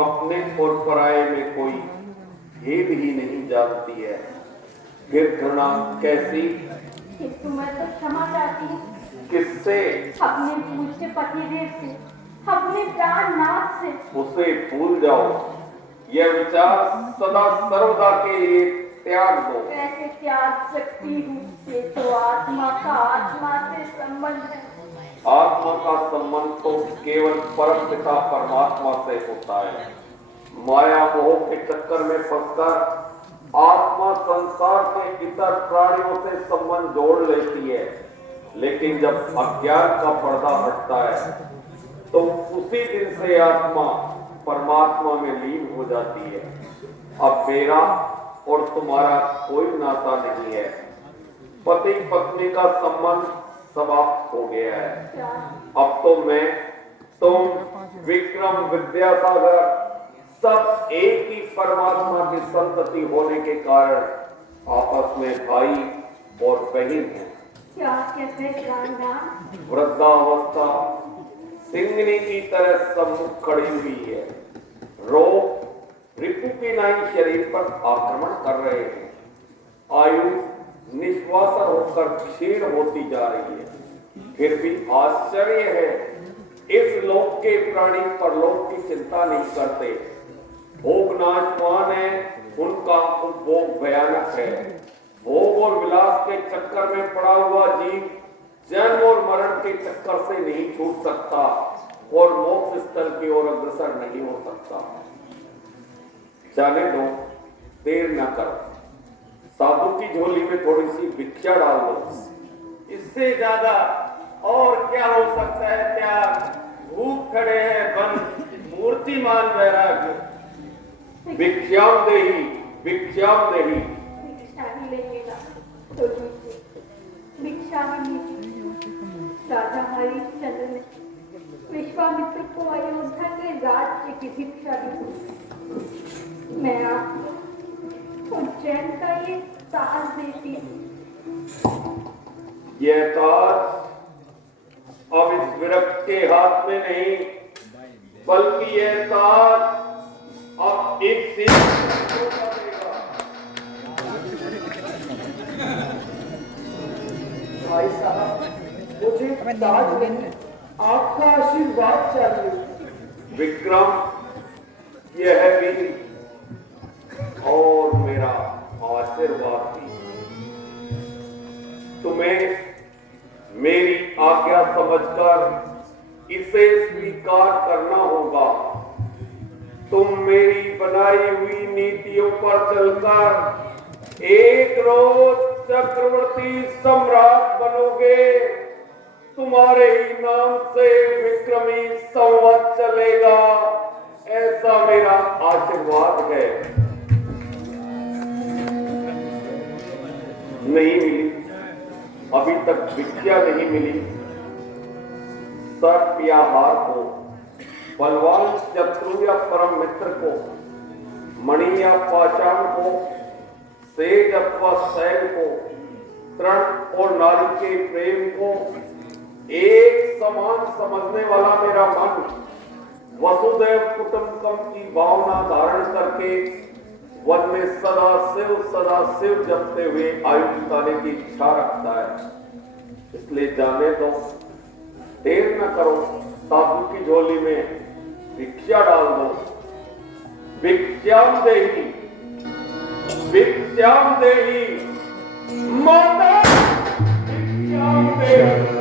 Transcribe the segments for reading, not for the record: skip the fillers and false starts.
अपने और पराये में कोई भेद ही नहीं जानती है, फिर घृणा कैसी? तुम्हें तो क्षमा चाहती हूँ। किससे? अपने पूज्य पतिदेव से, अपने प्राणनाथ से। उसे भूल जाओ, यह विचार सदा सर्वदा के लिए त्याग दो। कैसे त्याग सकती हूँ? ये तो आत्मा का आत्मा से संबंध है। आत्मा का संबंध तो केवल परम पिता परमात्मा से होता है। माया मोह के चक्कर में फंसकर आत्मा संसार के इतर प्राणियों से संबंध जोड़ लेती है, लेकिन जब अज्ञान का पर्दा हटता है तो उसी दिन से आत्मा परमात्मा में लीन हो जाती है। अब मेरा और तुम्हारा कोई नाता नहीं है, पति पत्नी का संबंध समाप्त हो गया है। अब तो मैं, तुम, विक्रम, विद्यासागर सब एक ही परमात्मा की संतति होने के कारण आपस में भाई और बहन हैं। क्या कहते प्राणनाथ? वृद्धावस्था सिंगनी की तरह सम्मुख खड़ी हुई है। रोग रिपु के नाई शरीर पर आक्रमण कर रहे हैं। आयु निश्वासन होकर क्षीण होती जा रही है। फिर भी आश्चर्य है, इस लोक के प्राणी परलोक की चिंता नहीं करते। भोग नाशवान है, उनका उपभोग भयानक है। भोग और विलास के चक्कर में पड़ा हुआ जीव जन्म और मरण के चक्कर से नहीं छूट सकता और मोक्ष स्थल की ओर अग्रसर नहीं हो सकता। जाने दो, देर न करो, साधु की झोली में थोड़ी सी भिक्षा डाल दो। इससे ज्यादा और क्या हो सकता है? त्याग भूख खड़े हैं बन मूर्तिमान वैराग्य। भिक्षाम देही, भिक्षाम देही। भिक्षा ही लेंगेगा तो लीजिए, भिक्षा ही लीजिए। राजा हरिश्चंद्र ने विश्वामित्र को अयोध्या के राज्य की भिक्षा दी। मैं आपको उज्जैन का ये ताज देती हूँ। यह ताज अब इस विरक्त के हाथ में नहीं, बल्कि यह ताज अब एक सिंह को पकड़ेगा। भाई साहब, मुझे ताज नहीं, आपका आशीर्वाद चाहिए। विक्रम, यह भी और मेरा आशीर्वाद भी। तुम्हें मेरी आज्ञा समझकर इसे स्वीकार करना होगा। तुम मेरी बनाई हुई नीतियों पर चलकर एक रोज चक्रवर्ती सम्राट बनोगे। तुम्हारे ही नाम से विक्रमी संवत चलेगा, ऐसा मेरा आशीर्वाद है। नहीं मिली, अभी तक भिक्षा नहीं मिली। सर्प या हार को, बलवान शत्रु या परम मित्र को, मणि या पाषाण को, सेज अथवा सैन को, तृण और नारी के प्रेम को एक समान समझने वाला मेरा मन वसुदैव कुटुंबकम की भावना धारण करके वन में सदा शिव जपते हुए आयु बिताने की इच्छा रखता है। इसलिए जाने दो, देर न करो, साधु की झोली में भिक्षा डाल दो। भिक्षाम देही, भिक्षाम देही माता, भिक्षाम देही।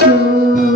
जो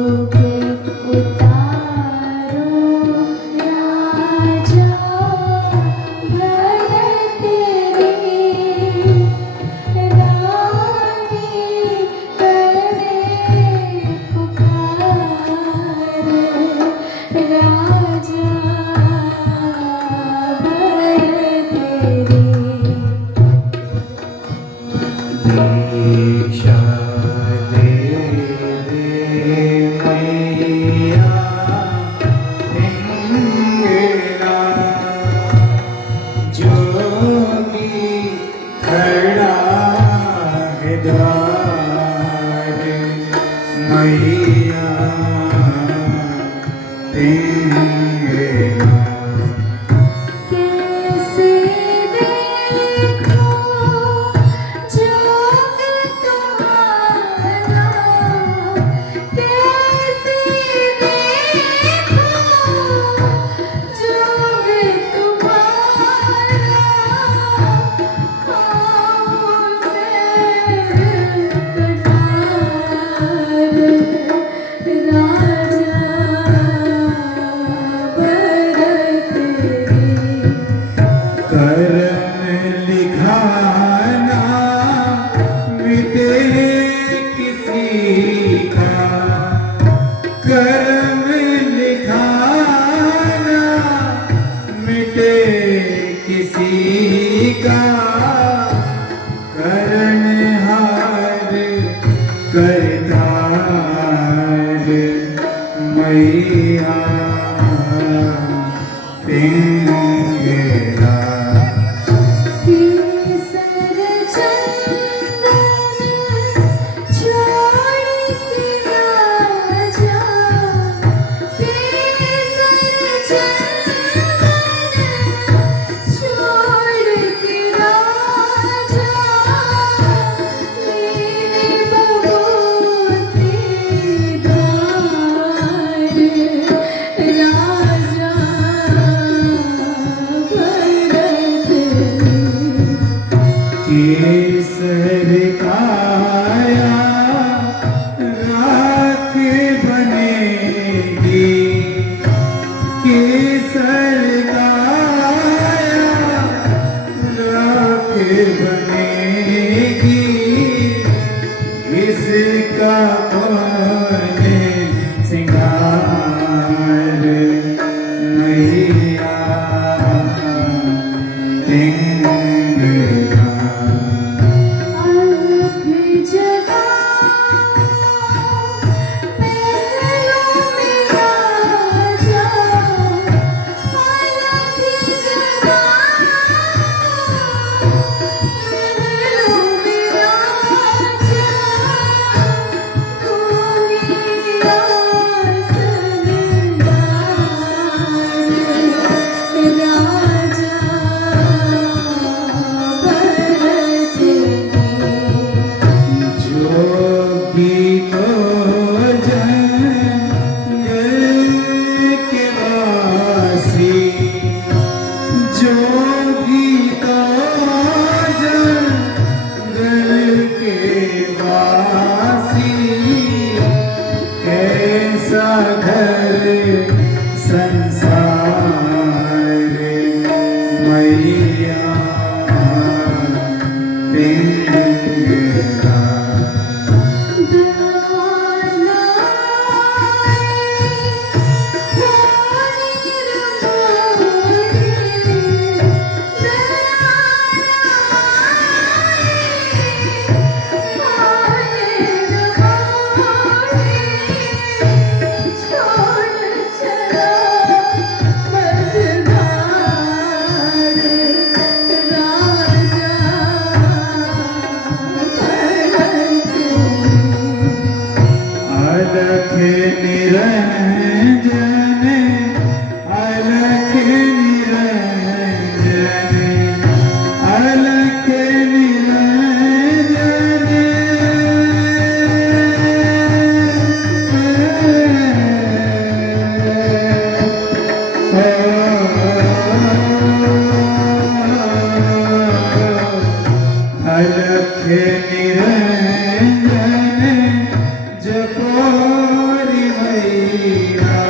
जपोरी मैया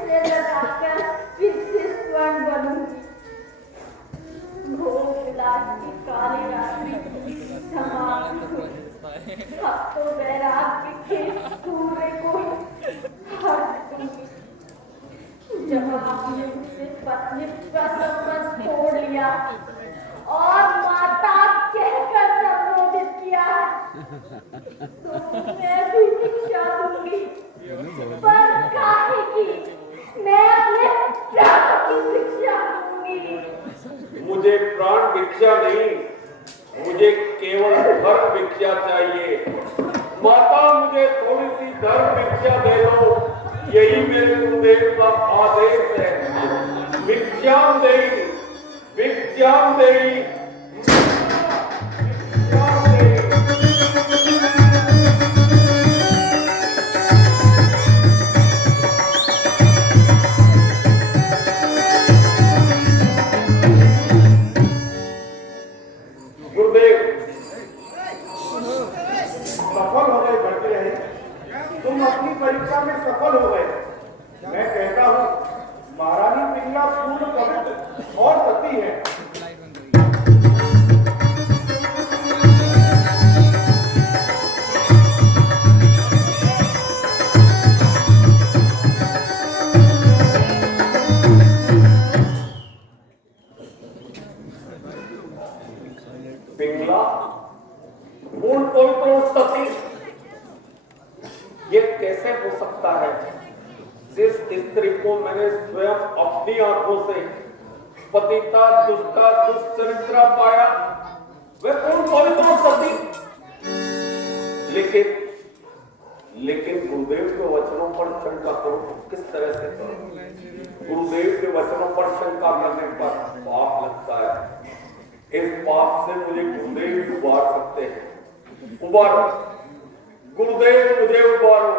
से लगाकर फिर से स्वर्ण बनूंगी। भोग विलास की काली रात्रि समाप्त हुई। अब तो वैराग्य के सूर्य को हट दूंगी। जब आपने मुझसे पत्नी का संबंध तोड़ लिया और माता कहकर संबोधित किया, तो मैं भी भिक्षा दूंगी। पर काहे की? मैं अपने प्राण की भिक्षा दूंगी। मुझे प्राण भिक्षा नहीं, मुझे केवल धर्म भिक्षा चाहिए। माता, मुझे थोड़ी सी धर्म भिक्षा दे दो, यही मेरे गुरुदेव का आदेश है। भिक्षाम देहि, भिक्षाम देहि, भिक्षाम देहि। गुरुदेव, सफल हो गए बढ़ते रहे, तुम अपनी परीक्षा में सफल हो गए। मैं कहता हूँ महारानी पिंगला पूर्ण पवित्र और सती है। पिंगला पूर्ण पवित्र और सती, ये कैसे हो सकता है? जिस स्त्री को मैंने स्वयं अपनी आंखों से पतिता दुष्टा दुष्चरित्रा पाया, वह पूर्ण पवित्र और सती। लेकिन गुरुदेव के वचनों पर शंका करो, किस तरह से करो? गुरुदेव के वचनों पर शंका करने पर पाप लगता है। इस पाप से मुझे गुरुदेव ही उबार सकते हैं। उबारो गुरुदेव, मुझे उबारो।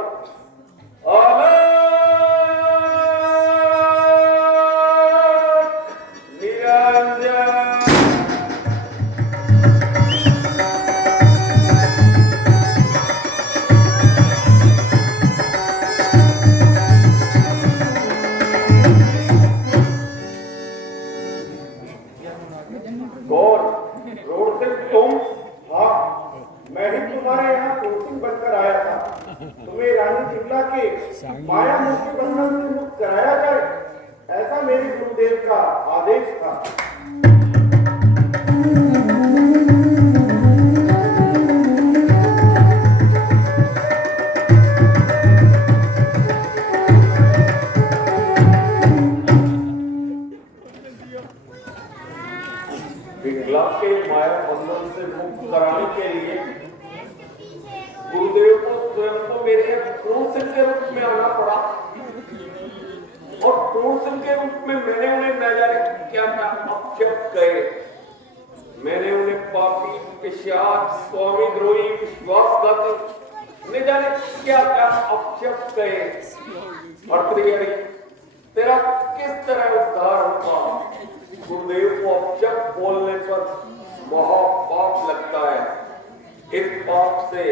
निरंजन। गौर, रोड से तुम? हाँ, मैं ही तुम्हारे यहाँ कोचिंग बनकर आया था। तुम्हें रानी पिंगला के माया मोह के बंधन से मुक्त कराया जाए, ऐसा मेरे गुरुदेव का आदेश था। पिंगला के माया बंधन से मुक्त कराने के लिए गुरुदेव को स्वयं को मेरे क्रूर सिंह के रूप में आना पड़ा, और क्रूर सिंह के रूप में मैंने उन्हें न जाने क्या क्या अपशब्द कहे। मैंने उन्हें पापी, पिशाच, स्वामी द्रोही, विश्वासघाती, न जाने क्या क्या अपशब्द कहे। और तेरा किस तरह उद्धार होगा? गुरुदेव को अपशब्द बोलने पर महापाप लगता है। इस पाप से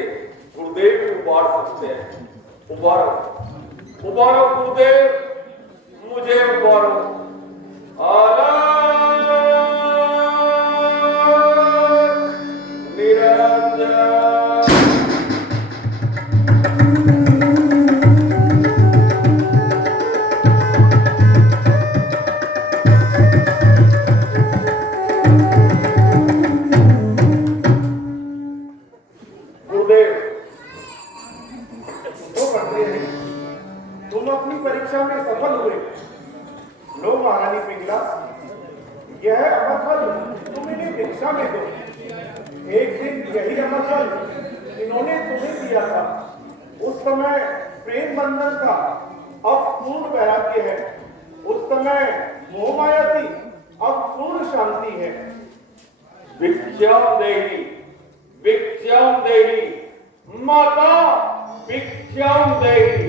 गुरुदेव भी उबार सकते हैं। उबारो, उबारो गुरुदेव, मुझे उबारो। निरंजन। तुम अपनी परीक्षा में सफल हुए। लो महारानी पिंगला, यह अमरफल तुम इन्हें भिक्षा में दो। एक दिन यही अमरफल इन्होंने तुम्हें दिया था, उस समय प्रेम बंधन था, अब पूर्ण वैराग्य है। उस समय मोह माया थी, अब पूर्ण शांति है। भिक्षाम देहि, भिक्षाम देहि, माता भिक्षाम देहि।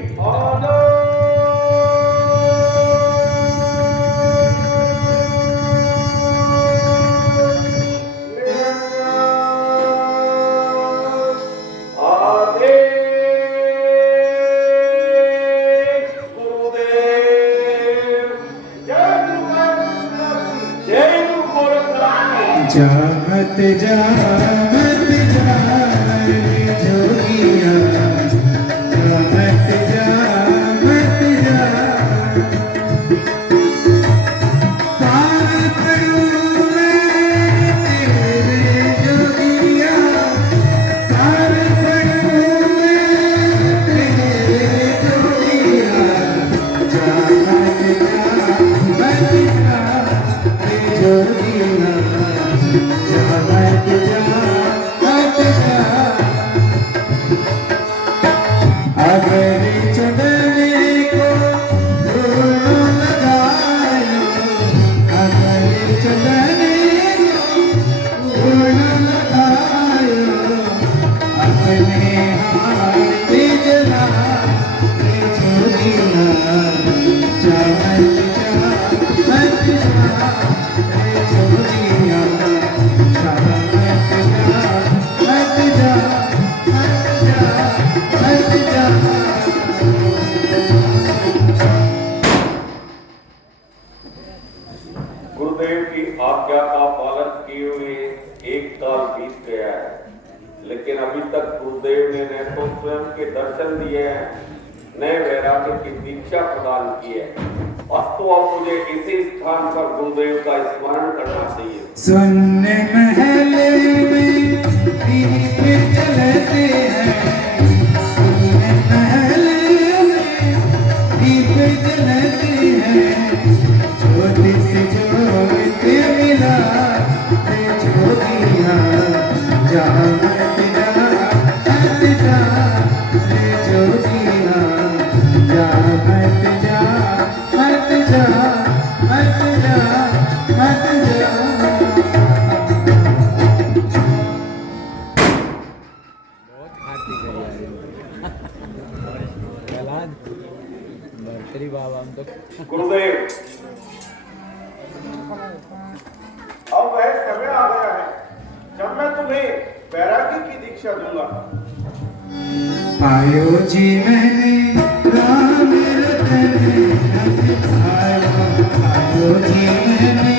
गुरुदेव जा मत जा रे जोगिया, जा मत जा पार पड़ूं मैं तेरे जोगिया, पार पड़ूं मैं तेरे जोगिया, जा मत जा रे जोगिया, जा मत जा अगर चलने को धूल लगायो, अगर चलने को धूल लगायो, अपने हाथ जला रे जोगिया, जा मत जा रे जोगिया, जा मत जा गुरुदेव की आज्ञा का पालन किए हुए एक साल बीत गया है, लेकिन अभी तक गुरुदेव ने न तो स्वयं के दर्शन दिए हैं, न वैराग्य की दीक्षा प्रदान की है। अस्तु अब मुझे इसी स्थान पर गुरुदेव का स्मरण करना चाहिए। सुनने महले में दीप जलते हैं, सुनने महले में दीप जलते हैं, ज्योति से ज्योति मिला रे जोगिया, जा मत जा रे जोगिया, जा मत जा मत जा मत जा मत जा। गुरुदेव अब वह समय आ गया है जब मैं तुम्हें वैरागी की दीक्षा दूंगा। पायो जी मैंने राम रतन पायो, पायो जी मैंने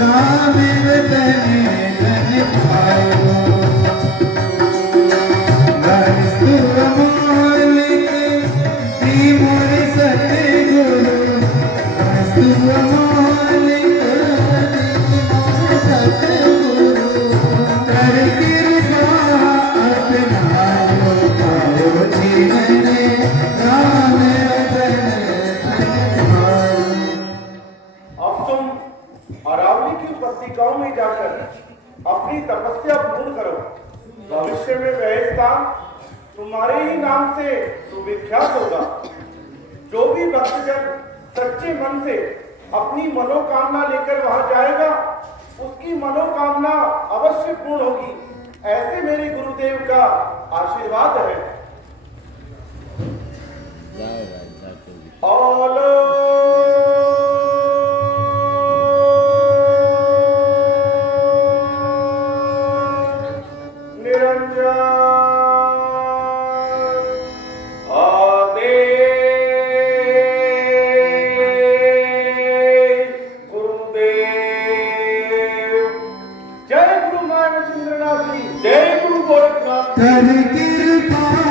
राम रतन पायो, वस्तु अमोलिक दी मोर सतगुरु, वस्तु अमोलिक दी मोर सतगुरु, कर कृपा अपनायो, पायो जी मैंने राम रतन पायो। अब तुम अरावली की उपत्यकाओं में जाकर अपनी तपस्या पूर्ण करो। भविष्य में वह स्थान तुम्हारे ही नाम से सुविख्यात होगा। जो भी भक्तजन सच्चे मन से अपनी मनोकामना लेकर वहां जाएगा, उसकी मनोकामना अवश्य पूर्ण होगी। ऐसे मेरे गुरुदेव का आशीर्वाद है। जय गुरु गोरखनाथ। कर कृपा